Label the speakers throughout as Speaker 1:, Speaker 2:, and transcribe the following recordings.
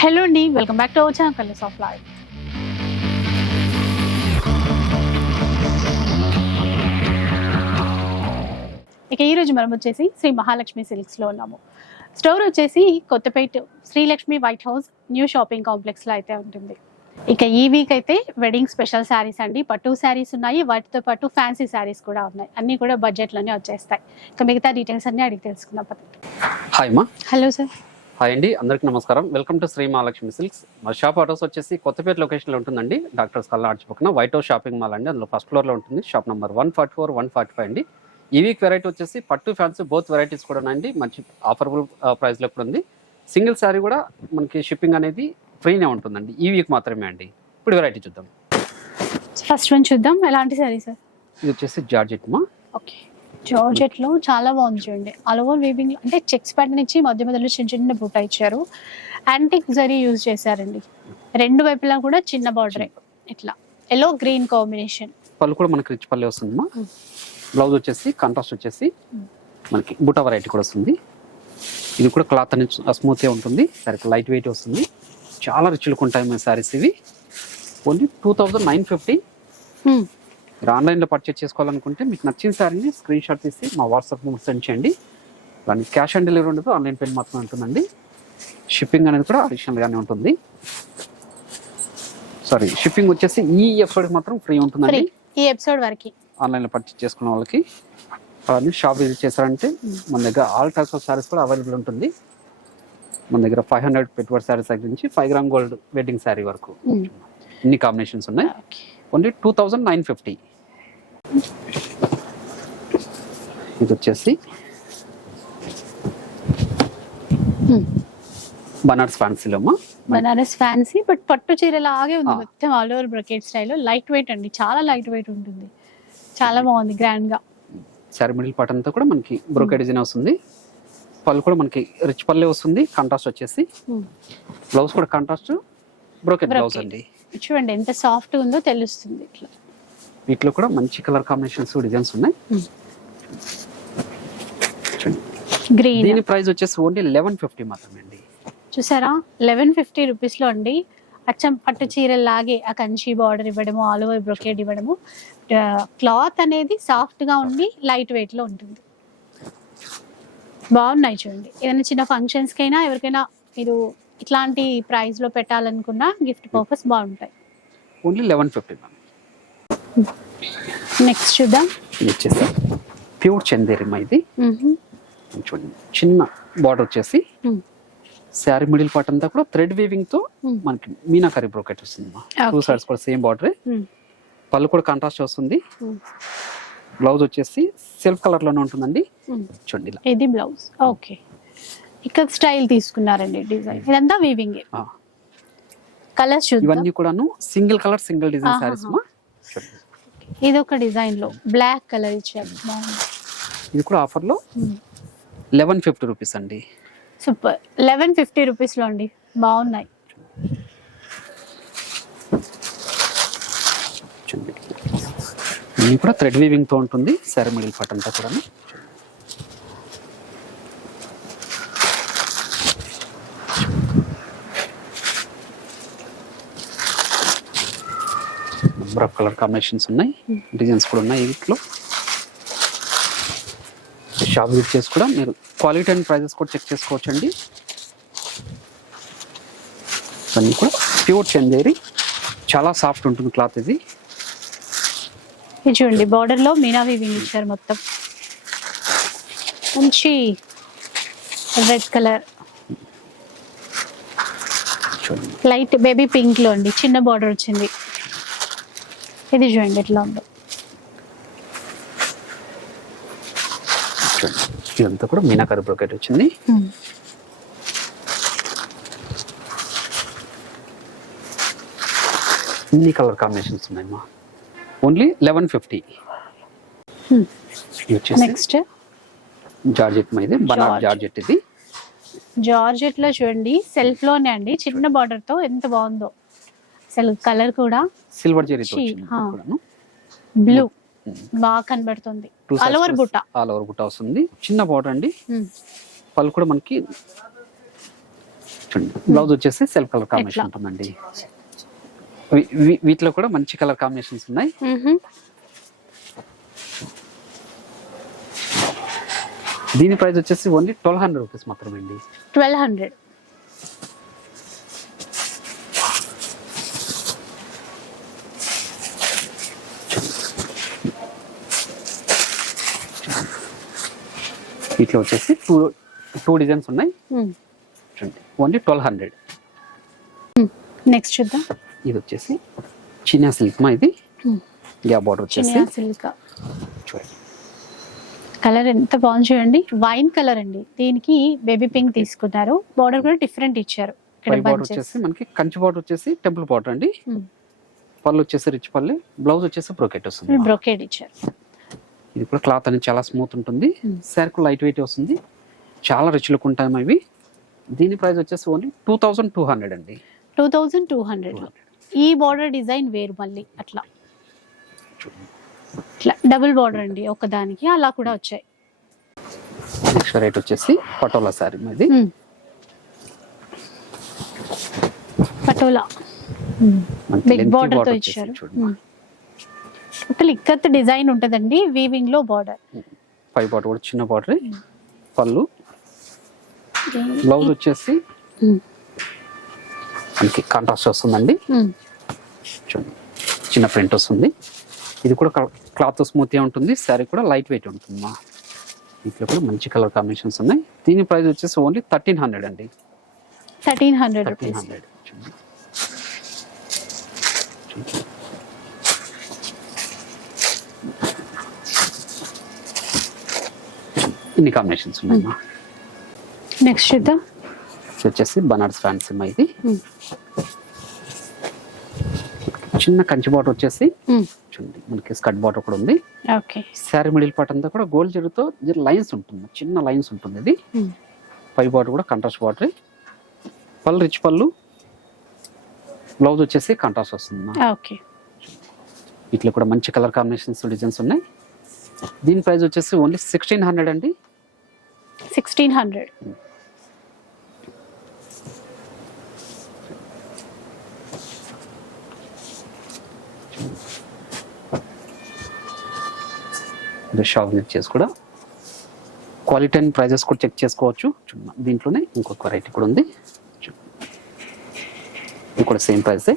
Speaker 1: Hello అండి welcome back to our channel colours of life. ఇక ఈ రోజు మనం వచ్చేసి శ్రీ మహాలక్ష్మి సిల్క్స్లో ఉన్నాము. స్టోర్ వచ్చేసి Kothapeta Srilakshmi white house new shopping కాంప్లెక్స్లో అయితే ఉంటుంది. ఇక ఈ వీక్ అయితే వెడ్డింగ్ స్పెషల్ శారీస్ అండి. పట్టు శారీస్ ఉన్నాయి వాటితో పాటు ఫ్యాన్సీ శారీస్ కూడా ఉన్నాయి. అన్ని కూడా బడ్జెట్లోనే వచ్చేస్తాయి. ఇక మిగతా డీటెయిల్స్ అన్ని అడిగి తెలుసుకుందాం పదండి.
Speaker 2: హాయ్ మా
Speaker 1: హలో సార్
Speaker 2: హాయ్ అండి అందరికీ నమస్కారం. Welcome to Sri Mahalakshmi silks. మా షాప్ అడ్రస్ వచ్చేసి కొత్తపేట లొకేషన్లో ఉంటుందండి. డాక్టర్స్ కల్లా ఆర్చ్ పక్కన వైట్ హౌస్ షాపింగ్ మాల్ అండి. అందులో ఫస్ట్ ఫ్లోర్లో ఉంటుంది. Shop number one forty four one forty five అండి. ఈ వీక్ వెరైటీ వచ్చేసి పట్టు ఫ్యాన్స్ బోత్ వెరైటీస్ కూడా ఉన్నాయండి. మంచి ఆఫర్బుల్ ప్రైస్లో కూడా ఉంది. సింగిల్ శారీ కూడా మనకి షిప్పింగ్ అనేది ఫ్రీనే ఉంటుందండి. ఈ వీక్ మాత్రమే అండి. ఇప్పుడు వెరైటీ చూద్దాం.
Speaker 1: ఫస్ట్ వన్ చూద్దాం. ఎలాంటి శారీ సార్
Speaker 2: ఇది వచ్చేసి జార్జెట్ మా.
Speaker 1: ఓకే జార్జెట్లో చాలా బాగుంది చూడండి. ఆల్ ఓవర్ వీవింగ్ అంటే చెక్స్ ప్యాటర్న్ ఇచ్చి మధ్య మధ్యలో చిన్న చిన్న బుట్ట ఇచ్చారు యాంటిక్ జరీ యూజ్ చేశారండి. రెండు వైపులా కూడా చిన్న బార్డరే ఇట్లా. ఎల్లో గ్రీన్ కాంబినేషన్
Speaker 2: పళ్ళు కూడా మనకి రిచ్ పల్లె వస్తుంది మా
Speaker 1: Hmm.
Speaker 2: బ్లౌజ్ వచ్చేసి కాంట్రాస్ట్ వచ్చేసి. మనకి బుట్ట వెరైటీ కూడా వస్తుంది. ఇది కూడా క్లాత్ అనేది స్మూత్గా ఉంటుంది. సరే లైట్ వెయిట్ వస్తుంది. చాలా రిచ్ లుక్ ఉంటాయి మన శారీస్ ఇవి. Only two thousand nine fifty మీరు ఆన్లైన్లో పర్చేస్ చేసుకోవాలనుకుంటే మీకు నచ్చిన శారీని స్క్రీన్ షాట్ తీసి మా వాట్సాప్ నెంబర్ సెండ్ చేయండి. దానికి క్యాష్ ఆన్ డెలివరీ ఉండదు ఆన్లైన్ పేమెంట్ మాత్రమే ఉంటుందండి. షిప్పింగ్ అనేది కూడా అడిషనల్గానే ఉంటుంది. సారీ షిప్పింగ్ వచ్చేసి ఈ ఎపిసోడ్కి మాత్రం ఫ్రీ ఉంటుందండి.
Speaker 1: ఈ ఎపిసోడ్ వరకు.
Speaker 2: ఆన్లైన్లో పర్చేస్ చేసుకున్న వాళ్ళకి. షాప్ విజిట్ చేశారంటే మన దగ్గర ఆల్ టైప్స్ ఆఫ్ శారీస్ కూడా అవైలబుల్ ఉంటుంది. మన దగ్గర ఫైవ్ హండ్రెడ్ పెట్టుబడి శారీస్ దగ్గర నుంచి five gram gold wedding sari వరకు. ఇన్ని కాంబినేషన్స్ ఉన్నాయి. Only two thousand nine fifty ఇది వచ్చేసి బనార్స్ ఫ్యాన్సీలో
Speaker 1: బనారస్ ఫ్యాన్సీ బట్ పట్టు చీర లాగే ఉంది. మొత్తం all over brocade style light weight అండి చాలా లైట్ వెయిట్ ఉంటుంది. చాలా బాగుంది గ్రాండ్గా
Speaker 2: శారీ మిడిల్ పార్ట్ అంతా కూడా మనకి బ్రోకెడ్ డిజైన్ వస్తుంది. పళ్ళు కూడా మనకి రిచ్ పల్లె వస్తుంది కాంట్రాస్ట్ వచ్చేసి. బ్లౌజ్ కూడా కాంట్రాస్ట్ బ్రోకెట్ బ్లౌజ్. అండి.
Speaker 1: చూడండి ఎంత సాఫ్ట్ ఉందో తెలుస్తుంది ఇట్లా.
Speaker 2: వీటిలో కూడా మంచి కలర్ కాంబినేషన్స్ డిజైన్స్ ఉన్నాయి.
Speaker 1: గ్రీన్.
Speaker 2: దీని ప్రైస్ వచ్చేసి ఓన్లీ లెవెన్ ఫిఫ్టీ మాత్రమే అండి
Speaker 1: చూసారా? లెవెన్ ఫిఫ్టీ రూపీస్లో అండి. అచ్చం పట్టు చీరలాగే ఆ కంచి బార్డర్ ఇవ్వడము ఆల్ ఓవర్ బ్రొకేడ్ ఇవ్వడము. క్లాత్ అనేది సాఫ్ట్గా ఉండి లైట్ వెయిట్లో ఉంటుంది. బాగున్నాయి చూడండి. ఏదైనా చిన్న ఫంక్షన్స్కైనా ఎవరికైనా మీరు ఇట్లాంటి ప్రైస్లో పెట్టాలనుకున్నా గిఫ్ట్ పర్పస్ బాగుంటాయి.
Speaker 2: ఓన్లీ లెవెన్ ఫిఫ్టీ
Speaker 1: నెక్స్ట్ చూద్దాం
Speaker 2: ఇది వచ్చేసి ప్యూర్ చందేరిమా ఇది. చూడండి చిన్న బార్డర్ వచ్చేసి. శారీ మిడిల్ పార్ట్ అంతా కూడా థ్రెడ్
Speaker 1: వీవింగ్తో.
Speaker 2: మనకి మీనాకరీ బ్రోకెట్ వస్తుంది టూ. సైడ్స్ కూడా సేమ్ బార్డర్. పళ్ళు కూడా కాంట్రాస్ట్ వస్తుంది. బ్లౌజ్ వచ్చేసి సెల్ఫ్ కలర్లోనే ఉంటుందండి. చూడండి
Speaker 1: ఇది బ్లౌజ్ ఓకే ఇక్కడ స్టైల్ తీసుకున్నారండి డిజైన్ ఇదంతా వీవింగ్ కలర్స్
Speaker 2: ఇవన్నీ కూడాను single colour single design. Saris మా
Speaker 1: ఇది ఒక డిజైన్లో బ్లాక్ కలర్ ఇచ్చారు. బాగుంది.
Speaker 2: ఇది కూడా ఆఫర్లో లెవెన్ ఫిఫ్టీ రూపీస్ అండి.
Speaker 1: సూపర్. లెవెన్ ఫిఫ్టీ రూపీస్లో అండి. బాగున్నాయి.
Speaker 2: ఇవి కూడా థ్రెడ్ వీవింగ్తో ఉంటుంది. శారీ మిడిల్ పార్ట్ అంతా కూడా నెంబర్ ఆఫ్ కలర్ కాంబినేషన్స్ ఉన్నాయి. డిజైన్స్ కూడా ఉన్నాయి వీటిలో. షాప్ విజిట్ చేసి కూడా మీరు క్వాలిటీ అండ్ ప్రైజెస్ కూడా చెక్ చేసుకోవచ్చు అండి ఇవన్నీ కూడా ప్యూర్ చందేరి చాలా సాఫ్ట్ ఉంటుంది క్లాత్ ఇది.
Speaker 1: ఇది చూడండి బార్డర్లో మీనా వీవింగ్ ఇచ్చారు మొత్తం. మంచి రెడ్ కలర్ లైట్ బేబీ పింక్లో అండి చిన్న బార్డర్ వచ్చింది. ఇది చూడండి ఎట్లా ఉందో.
Speaker 2: ఇదంతా కూడా మీనాకరి బ్రోకెట్ వచ్చింది. ఇన్ని కలర్ కాంబినేషన్స్ ఉన్నాయమ్మా. Only eleven fifty.
Speaker 1: Next?
Speaker 2: Georgette ఇది బనార్. జార్జెట్ ఇది.
Speaker 1: జార్జెట్లో చూడండి సెల్ఫ్లోనే అండి. చిన్న బార్డర్తో ఎంత బాగుందో. అసలు కలర్ కూడా
Speaker 2: సిల్వర్. కూడాను
Speaker 1: బ్లూ
Speaker 2: Hmm.
Speaker 1: బాగా కనబడుతుంది. ఆల్ ఓవర్ బుట్ట.
Speaker 2: ఆల్ ఓవర్ బుట్ట వస్తుంది. చిన్న బార్డర్ అండి.
Speaker 1: Hmm.
Speaker 2: పళ్ళు కూడా మనకి బ్లౌజ్ వచ్చేసి సెల్ఫ్ కలర్ కాంబినేషన్? ఉంటుందండి. వీటిలో కూడా మంచి కలర్ కాంబినేషన్స్ ఉన్నాయి. దీని ప్రైస్ వచ్చేసి ఓన్లీ ట్వెల్వ్ హండ్రెడ్ రూపీస్ మాత్రమే అండి.
Speaker 1: ట్వెల్వ్ హండ్రెడ్
Speaker 2: వీటిలో వచ్చేసి టూ టూ డిజైన్స్ ఉన్నాయి. చూడండి ఓన్లీ ట్వెల్వ్ హండ్రెడ్
Speaker 1: నెక్స్ట్ చూద్దాం.
Speaker 2: ఇది వచ్చేసి చిన్న సిల్క్ మా ఇది.
Speaker 1: Hmm.
Speaker 2: గ్యాప్ బార్డర్ వచ్చేసి.
Speaker 1: సిల్క్.
Speaker 2: చూడండి
Speaker 1: కలర్ ఎంత బాగుంది చూడండి. వైన్ కలర్ అండి. దీనికి బేబీ పింక్ తీసుకున్నారు. బార్డర్ కూడా డిఫరెంట్ ఇచ్చారు.
Speaker 2: బార్డర్. వచ్చేసి మనకి కంచి బార్డర్ వచ్చేసి టెంపుల్ బార్డర్ అండి.
Speaker 1: Hmm.
Speaker 2: పళ్ళు వచ్చేసి రిచ్ పళ్ళు. బ్లౌజ్ వచ్చేసి బ్రోకెట్ వస్తుంది.
Speaker 1: బ్రొకేడ్ ఇచ్చారు.
Speaker 2: ఇది కూడా క్లాత్ అనేది చాలా స్మూత్ ఉంటుంది.
Speaker 1: Hmm.
Speaker 2: శారీ లైట్ వెయిట్ వస్తుంది. చాలా రిచ్ లుక్ ఉంటాయి ఇవి దీని ప్రైస్ వచ్చేసి only two thousand two hundred అండి.
Speaker 1: Two thousand two hundred. ఈ బార్డర్ డిజైన్ వేరు మళ్ళీ అట్లా. ఇట్లా డబుల్ బార్డర్ అండి ఒకదానికి అలా కూడా వచ్చాయి.
Speaker 2: నెక్స్ట్ రేట్ వచ్చేసి పటోలా శారీ ఇది
Speaker 1: Hmm. పటోలా. బిగ్
Speaker 2: lengthy బార్డర్తో
Speaker 1: ఇచ్చారు. Hmm. ఒక ఇక్కత్ డిజైన్ ఉంటదండి వీవింగ్లో బార్డర్
Speaker 2: పై బార్డర్ కూడా చిన్న బార్డర్ పళ్ళు. బ్లౌజ్ వచ్చేసి మనకి కాంట్రాస్ట్ వస్తుందండి. చూడండి. చిన్న ప్రింట్ వస్తుంది. ఇది కూడా క్లాత్ స్మూత్ ఉంటుంది శారీ కూడా లైట్ వెయిట్ ఉంటుంది. మా ఇంట్లో కూడా మంచి కలర్ కాంబినేషన్స్ ఉన్నాయి. దీని ప్రైస్ వచ్చేసి ఓన్లీ థర్టీన్ హండ్రెడ్ అండి.
Speaker 1: థర్టీన్ హండ్రెడ్
Speaker 2: థర్టీన్ హండ్రెడ్ ఇన్ని కాంబినేషన్స్ ఉన్నాయి
Speaker 1: నెక్స్ట్ చూద్దాం.
Speaker 2: వచ్చేసి బనారస్ ఫ్యాన్సీ ఇది. చిన్న కంచి బాటర్ వచ్చేసి. చూడండి మనకి స్కట్ బాటర్ కూడా ఉంది.
Speaker 1: ఓకే.
Speaker 2: శారీ మిడిల్ పార్ట్ అంతా కూడా గోల్డ్ జరీతో లైన్స్ ఉంటుంది చిన్న లైన్స్ ఉంటుంది ఇది. పై బాటర్ కూడా కంట్రాస్ట్ బాటర్ పళ్ళు రిచ్ పళ్ళు. బ్లౌజ్ వచ్చేసి కంట్రాస్ట్ వస్తుంది వీటిలో కూడా మంచి కలర్ కాంబినేషన్స్ డిజైన్స్ ఉన్నాయి. దీని ప్రైస్ వచ్చేసి ఓన్లీ సిక్స్టీన్ హండ్రెడ్ అండి.
Speaker 1: సిక్స్టీన్ హండ్రెడ్
Speaker 2: షాప్ చేసి కూడా క్వాలిటీ అండ్ ప్రైజెస్ కూడా చెక్ చేసుకోవచ్చు. దీంట్లోనే ఇంకొక వెరైటీ కూడా ఉంది. చూడండి. ఇది కూడా సేమ్ ప్రైసే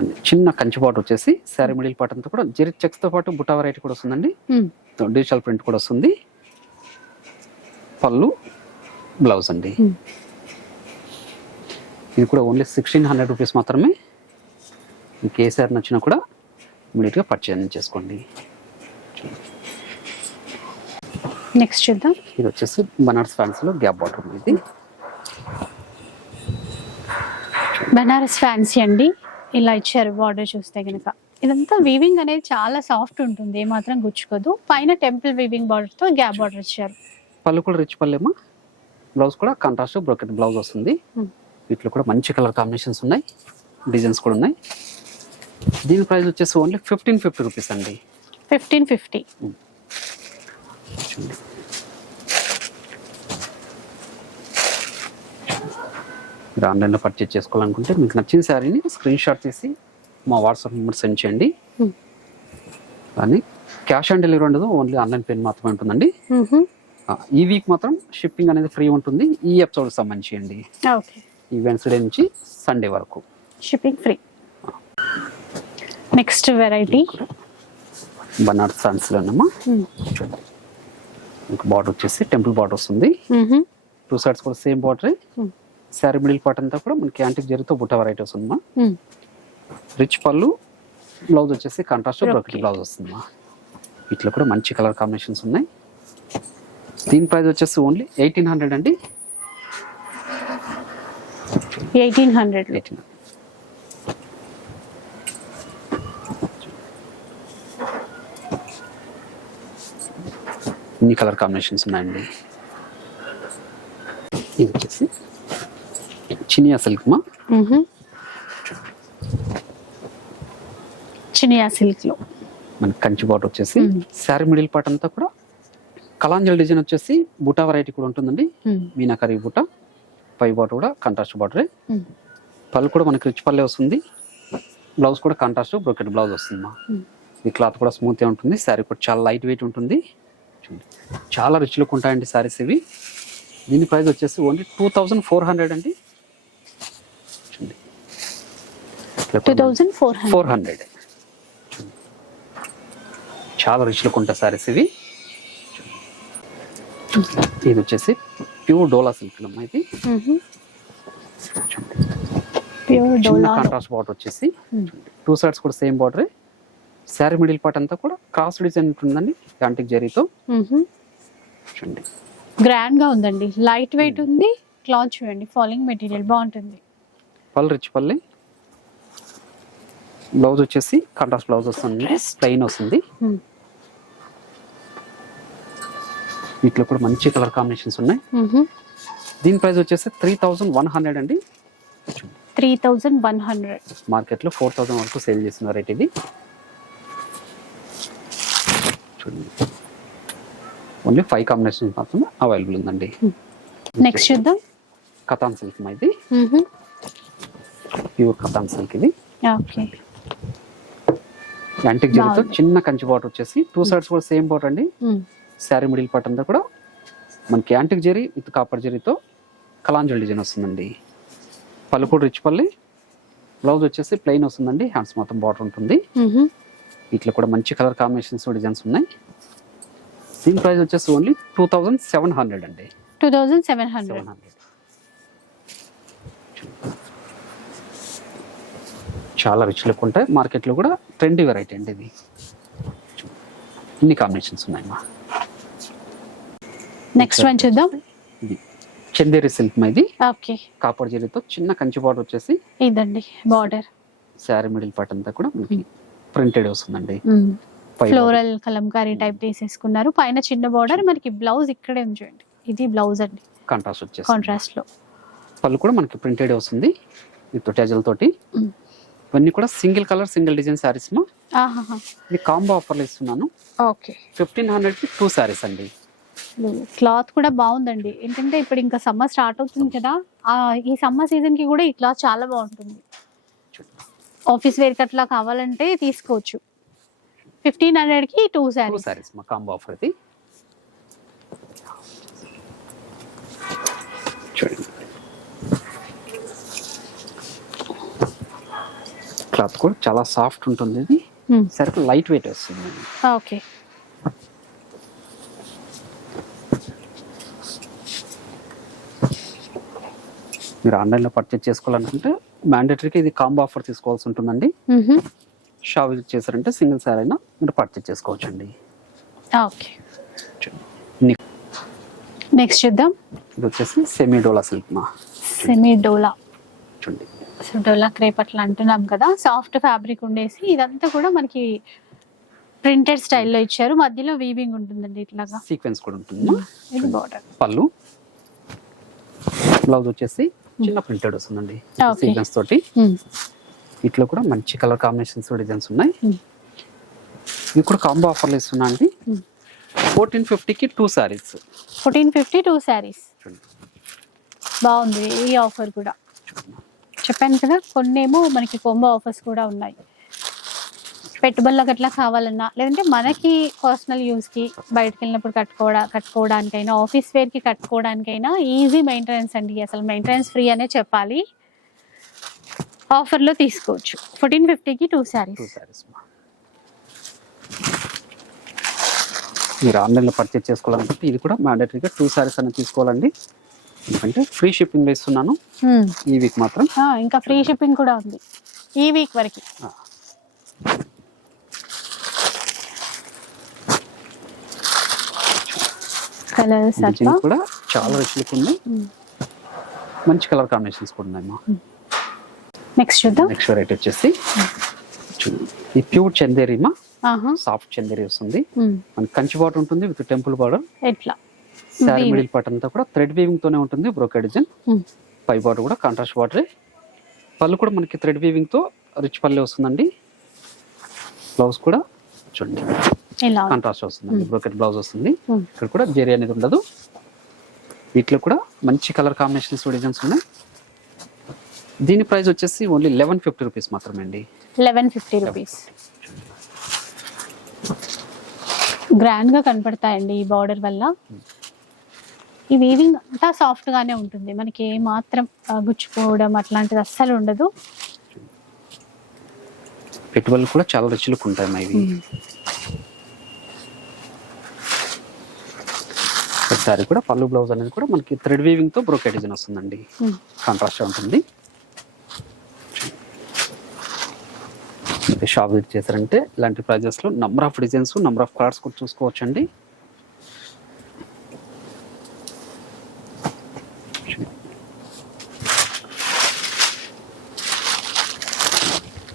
Speaker 2: చూడండి చిన్న కంచి పాటు వచ్చేసి శారీ మిడిల్ పార్ట్ అంతా కూడా జెరీ చెక్స్తో పాటు బుటా వెరైటీ కూడా వస్తుందండి. డిజిటల్ ప్రింట్ కూడా వస్తుంది. పళ్ళు బ్లౌజ్ అండి. ఇది కూడా ఓన్లీ సిక్స్టీన్ హండ్రెడ్ రూపీస్ మాత్రమే. మీకు ఏ సారీ నచ్చినా కూడా ఇమీడియట్గా పర్చేజ్ చేసుకోండి.
Speaker 1: నెక్స్ట్ చూద్దాం.
Speaker 2: ఇది వచ్చేసి బనారస్ ఫ్యాన్సీలో గ్యాప్ బాటర్ ఇది.
Speaker 1: బనారస్ ఫ్యాన్సీ అండి. ఇలా ఇచ్చారు బార్డర్ చూస్తే కనుక ఇదంతా వీవింగ్ అనేది చాలా సాఫ్ట్ ఉంటుంది ఏమాత్రం గుచ్చుకోదు. పైన టెంపుల్ వీవింగ్ బార్డర్తో గ్యాప్ బార్డర్ ఇచ్చారు.
Speaker 2: పళ్ళు కూడా రిచ్ పళ్ళేమో. బ్లౌజ్ కూడా కాంట్రాస్ట్ బ్రోకెట్ బ్లౌజ్ వస్తుంది.
Speaker 1: Hmm.
Speaker 2: వీటిలో కూడా మంచి కలర్ కాంబినేషన్స్ ఉన్నాయి. డిజైన్స్ కూడా ఉన్నాయి. దీని ప్రైస్ వచ్చేసి ఓన్లీ ఫిఫ్టీన్ ఫిఫ్టీ రూపీస్ అండి.
Speaker 1: ఫిఫ్టీన్ ఫిఫ్టీ
Speaker 2: మీరు ఆన్లైన్లో పర్చేజ్ చేసుకోవాలనుకుంటే మీకు నచ్చిన శారీని స్క్రీన్ షాట్ తీసి మా వాట్సాప్ నెంబర్ సెండ్ చేయండి. కానీ క్యాష్ ఆన్ డెలివరీ ఉండదు ఓన్లీ ఆన్లైన్ పేమెంట్ మాత్రమే ఉంటుందండి. ఈ వీక్ మాత్రం షిప్పింగ్ అనేది ఫ్రీ ఉంటుంది ఈ ఎపిసోడ్కి సంబంధించి అండి.
Speaker 1: ఓకే.
Speaker 2: ఈ వెన్స్డే నుంచి సండే వరకు.
Speaker 1: Shipping free. Next variety
Speaker 2: Banaras ఫ్యాన్సీలోనమ్మా చూడండి బార్డర్ వచ్చేసి టెంపుల్ బార్డర్ వస్తుంది. టూ సైడ్స్ కూడా same border. Sari middle part అంతా కూడా మనకి యాంటిక్ జరితో బుట్ట వెరైటీ వస్తుందమ్మా. రిచ్ పళ్ళు బ్లౌజ్ వచ్చేసి కాంట్రాస్ట్. బ్రోకెట్ బ్లౌజ్ వస్తుందమ్మా. వీటిలో కూడా మంచి కలర్ కాంబినేషన్స్ ఉన్నాయి. దీని ప్రైస్ వచ్చేసి ఓన్లీ ఎయిటీన్ హండ్రెడ్ అండి.
Speaker 1: ఎయిటీన్ హండ్రెడ్
Speaker 2: ఎయిటీన్ ఇన్ని కలర్ కాంబినేషన్స్ ఉన్నాయండి. ఇది వచ్చేసి చినియా సిల్క్ మా
Speaker 1: చినియా సిల్క్లో
Speaker 2: మనకి కంచి బాటర్ వచ్చేసి. శారీ మిడిల్ పార్ట్ అంతా కూడా కలాంజల్ డిజైన్ వచ్చేసి బుటా వెరైటీ కూడా ఉంటుందండి. మీనాకరి బుట్ట పై బాటర్ కూడా కాంట్రాస్ట్ బార్డరే. పళ్ళు కూడా మనకి రిచ్ పల్లె వస్తుంది. బ్లౌజ్ కూడా కాంట్రాస్ట్ బ్రోకెట్ బ్లౌజ్ వస్తుంది మా. ఈ క్లాత్ కూడా స్మూత్గా ఉంటుంది. శారీ కూడా చాలా లైట్ వెయిట్ ఉంటుంది. చాలా రిచ్ లుక్ ఉంటాయండి శారీస్ ఇవి. దీని ప్రైస్ వచ్చేసి only two thousand four hundred అండి చూడండి
Speaker 1: two thousand four
Speaker 2: four hundred చాలా రిచ్ లుక్ ఉంటాయి శారీస్ ఇవి. ఇది వచ్చేసి ప్యూర్ డోలా సిల్క్ అమ్మా ఇది. చిన్న కాంట్రాస్ట్ బార్డర్ వచ్చేసి. టూ సైడ్స్ కూడా same border sari middle part అంతా కూడా క్రాస్ డిజైన్ ఉంటుందండి యాంటిక్ జరీతో చూడండి.
Speaker 1: గ్రాండ్గా ఉందండి. లైట్ వెయిట్ ఉంది. క్లాత్ చూడండి. ఫాలింగ్ మెటీరియల్ బాగుంటుంది.
Speaker 2: పళ్ళు రిచ్ పల్లి బ్లౌజ్ వచ్చేసి కాంట్రాస్ట్ బ్లౌజ్ వస్తుంది. ప్లెయిన్ వస్తుంది.
Speaker 1: ఉమ్,
Speaker 2: వీటిలో కూడా మంచి కలర్ కాంబినేషన్స్ ఉన్నాయి.
Speaker 1: మ్హూ.
Speaker 2: దీని ప్రైస్ వచ్చేసి త్రీ థౌజండ్ వన్ హండ్రెడ్ అండి.
Speaker 1: త్రీ థౌజండ్ వన్ హండ్రెడ్
Speaker 2: మార్కెట్లో ఫోర్ థౌజండ్ వరకు సేల్ చేస్తున్న రేట్ ఇది. చూడండి. ఓన్లీ ఫైవ్ కాంబినేషన్ మాత్రమే అవైలబుల్ ఉందండి.
Speaker 1: నెక్స్ట్ చూద్దాం.
Speaker 2: కథాన్ సిల్క్ మా ఇది. ప్యూర్ కథాన్ సిల్క్ ఇది.
Speaker 1: ఓకే
Speaker 2: యాంటిక్ జరీతో. చిన్న కంచి బాటర్ వచ్చేసి టూ సైడ్స్ కూడా సేమ్ బాటర్ అండి.
Speaker 1: మ్,
Speaker 2: శారీ మిడిల్ పార్ట్ అంతా కూడా మనకి యాంటిక్ జరీ విత్ కాపర్ జరీతో కలాంజల్ డిజైన్ వస్తుందండి. పళ్ళు కూడా రిచ్ పల్లి బ్లౌజ్ వచ్చేసి ప్లెయిన్ వస్తుందండి. హ్యాండ్స్ మొత్తం బాటర్ ఉంటుంది.
Speaker 1: మ్హూ.
Speaker 2: వీటిలో కూడా మంచి కలర్ కాంబినేషన్స్ డిజైన్స్ ఉన్నాయి. దీని ప్రైస్ వచ్చేసి only two thousand seven hundred అండి.
Speaker 1: టూ థౌజండ్ సెవెన్ హండ్రెడ్
Speaker 2: చాలా రిచ్ లుక్ ఉంటాయి. మార్కెట్లో కూడా ట్రెండీ వెరైటీ అండి ఇది. ఇన్ని కాంబినేషన్స్ ఉన్నాయి మా.
Speaker 1: నెక్స్ట్ వన్ చూద్దాం.
Speaker 2: ఇది చందేరి సిల్క్ మా ఇది.
Speaker 1: ఓకే
Speaker 2: కాపర్ జరీతో చిన్న కంచి బార్డర్ వచ్చేసి
Speaker 1: ఇదండి బార్డర్
Speaker 2: శారీ మిడిల్ పార్ట్ అంతా కూడా మనకి ప్రింటెడ్ వస్తుందండి.
Speaker 1: ఫ్లోరల్ కలంకారీ టైప్ తీసేసుకున్నారు. పైన చిన్న బార్డర్ మనకి బ్లౌజ్ ఇక్కడే ఉంది చూడండి ఇది బ్లౌజ్ అండి.
Speaker 2: కాంట్రాస్ట్ వచ్చేసి
Speaker 1: కాంట్రాస్ట్లో.
Speaker 2: పళ్ళు కూడా మనకి ప్రింటెడ్ వస్తుంది. విత్ టెజల్ తోటి. ఇవన్నీ కూడా single colour single design saris మా. ఇది కాంబో ఆఫర్లు ఇస్తున్నాను.
Speaker 1: ఓకే.
Speaker 2: ఫిఫ్టీన్ హండ్రెడ్కి టూ శారీస్ అండి.
Speaker 1: క్లాత్ కూడా బాగుందండి. ఏంటంటే ఇప్పుడు ఇంకా సమ్మర్ స్టార్ట్ అవుతుంది కదా ఈ సమ్మర్ సీజన్కి కూడా ఈ క్లాత్ చాలా బాగుంటుంది. ఆఫీస్ వేర్ అట్లా కావాలంటే తీసుకోవచ్చు. ఫిఫ్టీన్ హండ్రెడ్కి టూ
Speaker 2: టూ
Speaker 1: శారీస్.
Speaker 2: శారీస్ మా కాంబో ఆఫర్ ఇది. చూడండి. క్లాత్ కూడా చాలా సాఫ్ట్ ఉంటుంది ఇది. సరికి లైట్ వెయిట్ వస్తుంది.
Speaker 1: ఓకే
Speaker 2: మీరు ఆన్లైన్లో పర్చేజ్ చేసుకోవాలనుకుంటే మ్యాండేటరీకి ఇది కాంబో ఆఫర్ తీసుకోవాల్సి ఉంటుందండి. షాప్ విజిట్ చేశారంటే సింగిల్ సారీ అయినా మీరు పర్చేజ్ చేసుకోవచ్చు అండి
Speaker 1: ఓకే నెక్స్ట్ చూద్దాం.
Speaker 2: ఇది వచ్చేసి సెమీ డోలా సిల్క్ మా.
Speaker 1: సెమీ డోలా
Speaker 2: చూడండి.
Speaker 1: డోలా క్రేప్ అట్లా అంటున్నాం కదా సాఫ్ట్ ఫ్యాబ్రిక్ ఉండేసి ఇదంతా కూడా మనకి ప్రింటెడ్ స్టైల్లో ఇచ్చారు. మధ్యలో వీవింగ్ ఉంటుందండి ఇట్లాగా.
Speaker 2: సీక్వెన్స్ కూడా ఉంటుంది.
Speaker 1: ఇది బార్డర్
Speaker 2: పళ్ళు. బ్లౌజ్ వచ్చేసి చిన్న ప్రింటెడ్ వస్తుందండి
Speaker 1: Okay.
Speaker 2: సీక్వెన్స్ తోటి. వీటిలో కూడా మంచి కలర్ కాంబినేషన్స్ డిజైన్స్ ఉన్నాయి.
Speaker 1: Hmm.
Speaker 2: ఇవి కూడా కాంబో ఆఫర్లు ఇస్తున్నా అండి.
Speaker 1: Hmm.
Speaker 2: ఫోర్టీన్ ఫిఫ్టీకి two saris
Speaker 1: fourteen fifty two saris
Speaker 2: చూడండి.
Speaker 1: బాగుంది ఈ ఆఫర్ కూడా. చెప్పాను కదా కొన్నేమో మనకి కొంబో ఆఫర్స్ కూడా ఉన్నాయి. పెట్టుబడులకు అట్లా కావాలన్నా లేదంటే మనకి పర్సనల్ యూస్కి బయటకు వెళ్ళినప్పుడు కట్టుకోవడా కట్టుకోవడానికైనా ఆఫీస్ వేర్కి కట్టుకోవడానికైనా ఈజీ మెయింటెనెన్స్ అండి. అసలు మెయింటెనెన్స్ ఫ్రీ అనే చెప్పాలి. ఆఫర్లో తీసుకోవచ్చు. ఫోర్టీన్ ఫిఫ్టీకి టూ శారీస్
Speaker 2: సారీస్ మీరు ఆన్లైన్లో పర్చేజ్ చేసుకోవాలనుకుంటే ఇది కూడా మ్యాండేటరీగా టూ సారీస్ అనేది తీసుకోవాలండి. ఎందుకంటే ఫ్రీ షిప్పింగ్ ఇస్తున్నాను ఈ వీక్ మాత్రం.
Speaker 1: ఇంకా ఫ్రీ షిప్పింగ్ కూడా ఉంది. ఈ వీక్ వరకు. కలర్స్
Speaker 2: కూడా చాలా రిచ్ లుక్ ఉంది. మంచి కలర్ కాంబినేషన్స్ కూడా ఉన్నాయి మా
Speaker 1: నెక్స్ట్ చూద్దాం.
Speaker 2: నెక్స్ట్ వెరైటీ వచ్చేసి. ఈ ప్యూర్ చందేరి మా.
Speaker 1: ఆహా.
Speaker 2: సాఫ్ట్ చందేరి వస్తుంది. మనకి కంచి బార్డర్ ఉంటుంది విత్ టెంపుల్ బార్డర్
Speaker 1: ఎట్లా
Speaker 2: శారీ. మిడిల్ పార్ట్ అంతా కూడా థ్రెడ్ వీవింగ్ తోనే ఉంటుంది. Brocade design
Speaker 1: um.
Speaker 2: పై బార్డర్ కూడా కాంట్రాస్ట్ బార్డర్ పళ్ళు కూడా మనకి థ్రెడ్ వీవింగ్తో రిచ్ పల్లె వస్తుందండి. బ్లౌజ్ కూడా చూడండి. కాంట్రాస్ట్ వస్తుంది బ్రోకెట్ బ్లౌజ్ వస్తుంది.
Speaker 1: Hmm.
Speaker 2: ఇక్కడ కూడా జెరీ అనేది ఉండదు. వీటిలో కూడా మంచి కలర్ కాంబినేషన్స్ డిజైన్స్ ఉన్నాయి. దీని ప్రైస్ వచ్చేసి ఓన్లీ లెవెన్ ఫిఫ్టీ రూపీస్ మాత్రమే అండి.
Speaker 1: లెవెన్ ఫిఫ్టీ రూపీస్ గ్రాండ్గా కనపడతాయండి ఈ బార్డర్ వల్ల. ఈ వీవింగ్ అంతా సాఫ్ట్ గానే ఉంటుంది. మనకి ఏ మాత్రం గుచ్చుకోవడం అట్లాంటిది అస్సలు ఉండదు.
Speaker 2: పెట్టుబడులు కూడా చాలా రిచ్ లుక్ ఉంటాయి మా ఇవి సారీ కూడా పళ్ళు బ్లౌజ్ అనేది కూడా మనకి థ్రెడ్ వీవింగ్తో బ్రోకెట్ డిజైన్ వస్తుందండి. కాంట్రాస్ట్ ఉంటుంది. షాప్ విజిట్ చేశారంటే ఇలాంటి ప్రైజెస్లో number of designs number of colours కూడా చూసుకోవచ్చండి.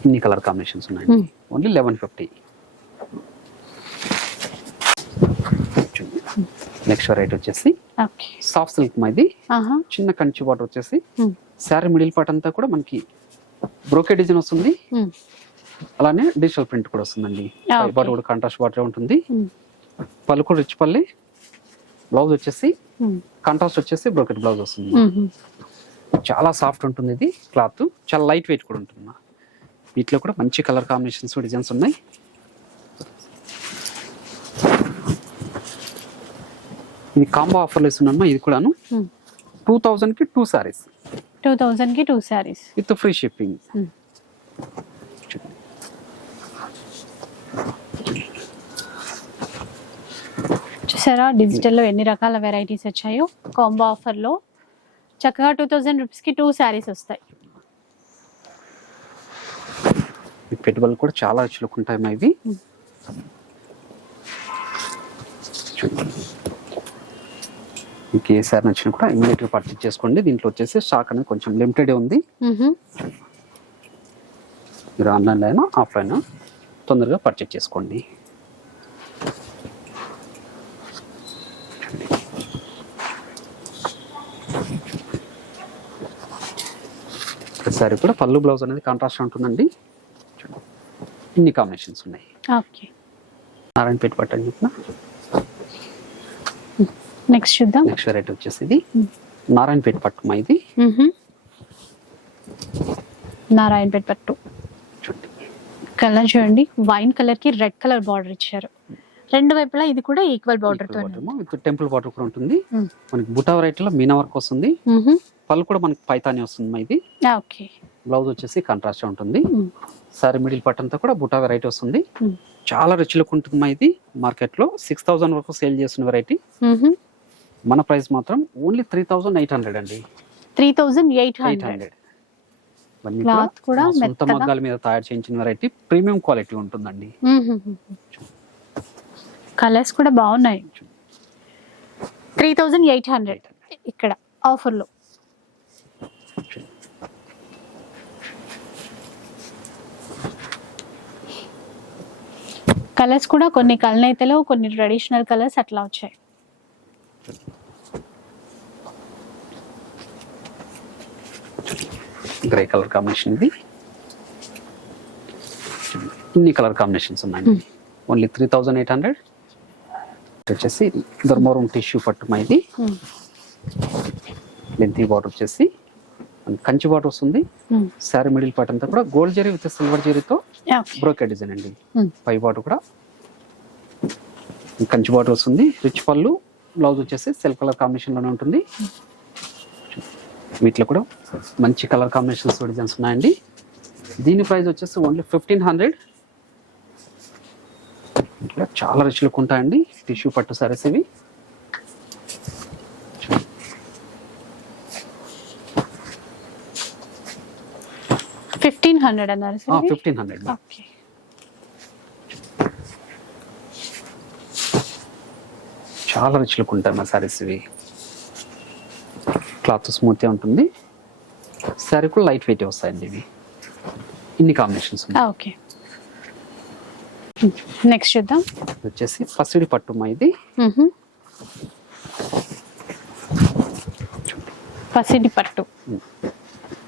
Speaker 2: ఇన్ని కలర్ కాంబినేషన్స్ ఉన్నాయి. Only eleven fifty next variety వచ్చేసి సాఫ్ట్ సిల్క్ ఇది
Speaker 1: ఆహా
Speaker 2: చిన్న కంచి బాటర్ వచ్చేసి. శారీ మిడిల్ పార్ట్ అంతా కూడా మనకి బ్రోకెట్ డిజైన్ వస్తుంది. అలానే డిజిటల్ ప్రింట్ కూడా వస్తుందండి. బాటర్ కూడా కాంట్రాస్ట్ బాటర్ ఉంటుంది. పళ్ళు కూడా రిచ్ పల్లి బ్లౌజ్ వచ్చేసి. కాంట్రాస్ట్ వచ్చేసి బ్రోకెట్ బ్లౌజ్ వస్తుంది. చాలా సాఫ్ట్ ఉంటుంది ఇది క్లాత్ చాలా లైట్ వెయిట్ కూడా ఉంటుంది వీటిలో కూడా మంచి కలర్ కాంబినేషన్స్ డిజైన్స్ ఉన్నాయి. ఇది కాంబో ఆఫర్లు ఇస్తున్నాను ఇది కూడాను. టూ థౌజండ్కి టూ సారీస్
Speaker 1: టూ థౌజండ్కి two saris
Speaker 2: with free shipping.
Speaker 1: చూసారా? డిజిటల్లో ఎన్ని రకాల వెరైటీస్ వచ్చాయో? కాంబో ఆఫర్లో. చక్కగా టూ థౌజండ్ రూపీస్కి టూ శారీస్ వస్తాయి.
Speaker 2: ఈ పెట్టుబడులు కూడా చాలా మా ఇవి. మీకు ఏ సారి నచ్చినా కూడా ఇమీడియట్గా పర్చేస్ చేసుకోండి. దీంట్లో వచ్చేసి స్టాక్ అనేది కొంచెం లిమిటెడ్ ఉంది. మీరు ఆన్లైన్లో అయినా ఆఫ్లైన్ తొందరగా పర్చేస్ చేసుకోండి. ప్రతిసారి కూడా పళ్ళు బ్లౌజ్ అనేది కాంట్రాస్ట్ ఉంటుందండి. ఇన్ని కాంబినేషన్స్ ఉన్నాయి.
Speaker 1: ఓకే.
Speaker 2: నారాయణపేట పట్టు అని చెప్పిన
Speaker 1: నెక్స్ట్ చూద్దాం.
Speaker 2: నెక్స్ట్ వెరైటీ వచ్చేసి ఇది నారాయణపేట పట్టు మా ఇది.
Speaker 1: నారాయణపేట పట్టు
Speaker 2: చూడండి.
Speaker 1: కలర్ చూడండి. వైన్ కలర్కి రెడ్ కలర్ బార్డర్ ఇచ్చారు. రెండు వైపులా ఇది కూడా ఈక్వల్
Speaker 2: బార్డర్తో టెంపుల్ వాటర్ కూడా ఉంటుంది. మనకి బుటా వెరైటీలో మీనా వర్క్ వస్తుంది. పళ్ళు కూడా మనకి పైతాని వస్తుంది ఇది.
Speaker 1: ఓకే.
Speaker 2: బ్లౌజ్ వచ్చేసి కాంట్రాస్ట్ ఉంటుంది. సారీ మిడిల్ పట్ అంతా కూడా బుటా వెరైటీ వస్తుంది. చాలా రిచ్ లుక్ ఉంటుంది ఇది మార్కెట్లో. సిక్స్ థౌసండ్ వరకు సేల్ చేస్తున్న వెరైటీ మన ప్రైస్ మాత్రం only three thousand eight hundred అండి.
Speaker 1: Three thousand eight hundred Cloth కూడా
Speaker 2: సొంత. మగ్గాల మీద తయారు చేయించిన వెరైటీ ప్రీమియం క్వాలిటీ ఉంటుందండి.
Speaker 1: కలర్స్ కూడా బాగున్నాయి. త్రీ థౌజండ్ ఎయిట్ హండ్రెడ్ ఇక్కడ ఆఫర్లో కలర్స్ కూడా కొన్ని కలనైతలో కొన్ని ట్రెడిషనల్ కలర్స్ అట్లా వచ్చాయి.
Speaker 2: గ్రే కలర్ కాంబినేషన్ ఇది. ఇన్ని కలర్ కాంబినేషన్స్ ఉన్నాయండి. Only three thousand eight hundred వచ్చేసి ధర్మవరం టిష్యూ పట్టు మా ఇది
Speaker 1: Hmm.
Speaker 2: లెంతీ బాటర్ వచ్చేసి మనకి కంచి బాటర్ వస్తుంది.
Speaker 1: Hmm.
Speaker 2: శారీ మిడిల్ పార్ట్ అంతా కూడా గోల్డ్ జరీ విత్ సిల్వర్ జరీతో
Speaker 1: ఓకే
Speaker 2: బ్రోకెట్ డిజైన్ అండి.
Speaker 1: Hmm.
Speaker 2: పై బాటర్ కూడా కంచి బాటర్ వస్తుంది. రిచ్ పళ్ళు బ్లౌజ్ వచ్చేసి సెల్ఫ్ కలర్ కాంబినేషన్లోనే ఉంటుంది. వీటిలో కూడా మంచి కలర్ కాంబినేషన్స్ డిజైన్స్ ఉన్నాయండి. దీని ప్రైస్ వచ్చేసి ఓన్లీ ఫిఫ్టీన్ హండ్రెడ్. చాలా రిచ్ లుక్ ఉంటాయండి. టిష్యూ పట్టు సారీస్ ఇవి
Speaker 1: ఫిఫ్టీన్ హండ్రెడ్ అన్నారు
Speaker 2: ఫిఫ్టీన్ హండ్రెడ్
Speaker 1: ఓకే.
Speaker 2: చాలా రిచ్ లుక్ ఉంటాయి మా సారీస్ ఇవి. క్లాత్ స్మూత్ ఉంటుంది. సారీ కూడా లైట్ వెయిట్ వస్తాయండి ఇవి. ఇన్ని కాంబినేషన్స్
Speaker 1: ఓకే. నెక్స్ట్ చూద్దాం.
Speaker 2: వచ్చేసి పసిడి పట్టు మా ఇది.
Speaker 1: పసిడి పట్టు.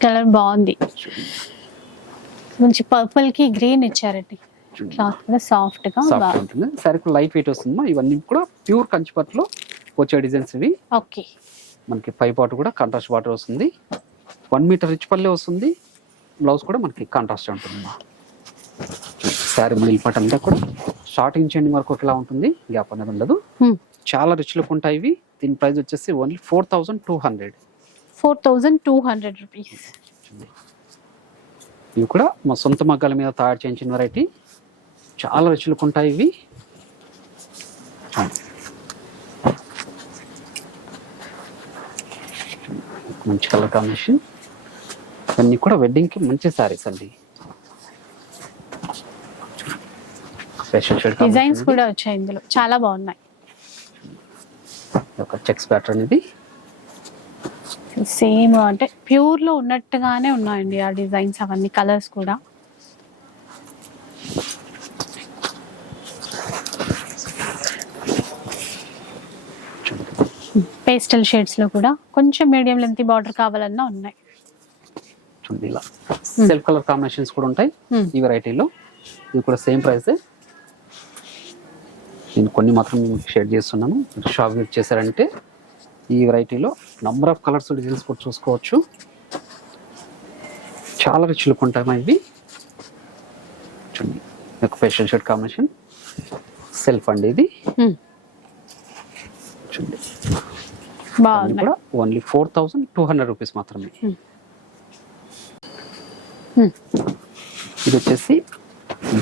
Speaker 1: కలర్ బాగుంది. మంచి పర్పుల్కి గ్రీన్ ఇచ్చారండి. క్లాత్ కూడా సాఫ్ట్గా
Speaker 2: సాఫ్ట్ ఉంటుంది. సారీ కూడా లైట్ వెయిట్ వస్తుందమ్మా. ఇవన్నీ కూడా ప్యూర్ కంచిపట్లో వచ్చే డిజైన్స్ ఇవి.
Speaker 1: ఓకే.
Speaker 2: మనకి పై పాటు కూడా కాంట్రాస్ట్ వాటర్ వస్తుంది. వన్ మీటర్ రిచ్ పల్లె వస్తుంది. బ్లౌజ్ కూడా మనకి కాంట్రాస్ట్ ఉంటుంది శారీ మిడిల్ పార్ట్ అంతా కూడా స్టార్టింగ్ చేయండి వరకు ఒకలా ఉంటుంది. గ్యాప్ అనేది ఉండదు. చాలా రిచ్ లుక్ ఉంటాయి ఇవి. దీని ప్రైస్ వచ్చేసి only four thousand two hundred.
Speaker 1: Four thousand two hundred rupees.
Speaker 2: ఇవి కూడా మా సొంత మగ్గాల మీద తయారు చేయించిన వెరైటీ చాలా రిచ్ లుక్ ఉంటాయి ఇవి. మంచి కలర్ కాంబినేషన్. ఇవన్నీ కూడా వెడ్డింగ్కి మంచి సారీస్ అండి.
Speaker 1: డిజైన్స్ కూడా వచ్చాయి ఇందులో. చాలా బాగున్నాయి.
Speaker 2: ఒక చెక్స్ ప్యాటర్న్ ఇది.
Speaker 1: సేమ్ అంటే ప్యూర్లో ఉన్నట్టుగానే ఉన్నాయండి ఆ డిజైన్స్ అవన్నీ కలర్స్ కూడా. పేస్టల్ షేడ్స్లో కూడా కొంచెం మీడియం లెంత్ బార్డర్ కావాలన్నా ఉన్నాయి.
Speaker 2: చూడండి ఇలా. సెల్ఫ్ కలర్ కాంబినేషన్స్ కూడా ఉంటాయి
Speaker 1: Hmm.
Speaker 2: ఈ వెరైటీలో ఇది కూడా సేమ్ ప్రైస్ నేను కొన్ని మాత్రం షేర్ చేస్తున్నాను. షాప్ విజిట్ చేశారంటే ఈ వెరైటీలో నంబర్ ఆఫ్ కలర్స్ డిజైన్స్ కూడా చూసుకోవచ్చు. చాలా రిచ్ లుక్ ఉంటాయి ఇవి. చూడండి ఒక షర్ట్ కాంబినేషన్ సెల్ఫ్ అండి ఇది. చూడండి. కూడా only four thousand two hundred rupees మాత్రమే. ఇది వచ్చేసి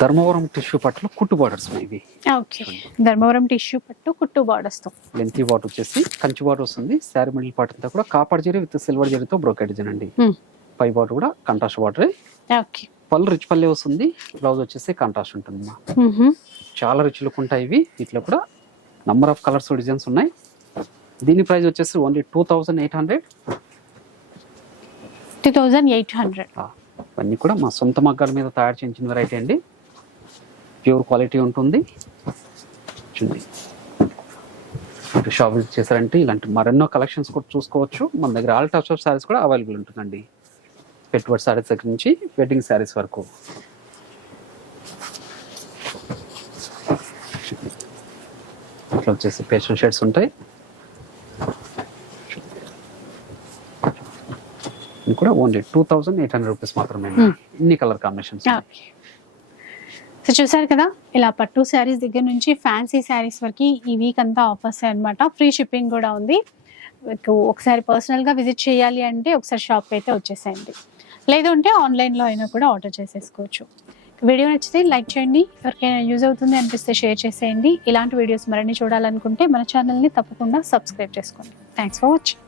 Speaker 2: ధర్మవరం టిష్యూ పట్టులో కుట్టు బార్డర్స్ ఇవి.
Speaker 1: ఓకే. ధర్మవరం టిష్యూ పట్టు కుట్టు బార్డర్స్తో.
Speaker 2: లెంతీ బాట్ వచ్చేసి కంచి బాట్ వస్తుంది. శారీ మిడిల్ పార్ట్ అంతా కూడా కాపర్ జరీ విత్ సిల్వర్ జరీతో బ్రోకెడ్ డిజైన్ అండి.
Speaker 1: Hmm.
Speaker 2: పై బాట్ కూడా కంట్రాస్ట్ బార్డర్
Speaker 1: ఓకే.
Speaker 2: పళ్ళు రిచ్ పల్లె వస్తుంది. బ్లౌజ్ వచ్చేసి కాంట్రాస్ట్ ఉంటుంది చాలా రిచ్ లుక్ ఉంటాయి ఇవి. వీటిలో కూడా నంబర్ ఆఫ్ కలర్స్ డిజైన్స్ ఉన్నాయి. దీని ప్రైస్ వచ్చేసి only two thousand eight hundred
Speaker 1: two thousand eight hundred
Speaker 2: ఇవన్నీ కూడా మా సొంత మగ్గాల మీద తయారు చేయించిన వెరైటీ అండి. ప్యూర్ క్వాలిటీ ఉంటుంది. చూడండి. మీరు షాప్ విజిట్ చేశారంటే ఇలాంటి మరెన్నో కలెక్షన్స్ కూడా చూసుకోవచ్చు. మన దగ్గర ఆల్ టైప్స్ ఆఫ్ శారీస్ కూడా అవైలబుల్ ఉంటుందండి. పెట్టుబడి శారీస్ దగ్గర నుంచి వెడ్డింగ్ శారీస్ వరకు. ఇట్లా వచ్చేసి పేస్టల్ షేడ్స్ ఉంటాయి. కూడా only two thousand eight hundred rupees మాత్రమే. ఇన్ని కలర్ కాంబినేషన్స్.
Speaker 1: సో చూసారు కదా ఇలా పట్టు శారీస్ దగ్గర నుంచి ఫ్యాన్సీ శారీస్ వరకు ఈ వీక్ అంతా ఆఫర్స్ అన్నమాట. ఫ్రీ షిప్పింగ్ కూడా ఉంది. మీకు ఒకసారి పర్సనల్గా విజిట్ చేయాలి అంటే ఒకసారి షాప్ అయితే వచ్చేసేయండి. లేదు అంటే ఆన్లైన్లో అయినా కూడా ఆర్డర్ చేసేసుకోవచ్చు. వీడియో నచ్చితే లైక్ చేయండి. ఎవరికైనా యూజ్ అవుతుంది అనిపిస్తే షేర్ చేసేయండి. ఇలాంటి వీడియోస్ మరిన్ని చూడాలనుకుంటే మన ఛానల్ని తప్పకుండా సబ్స్క్రైబ్ చేసుకోండి. Thanks for watching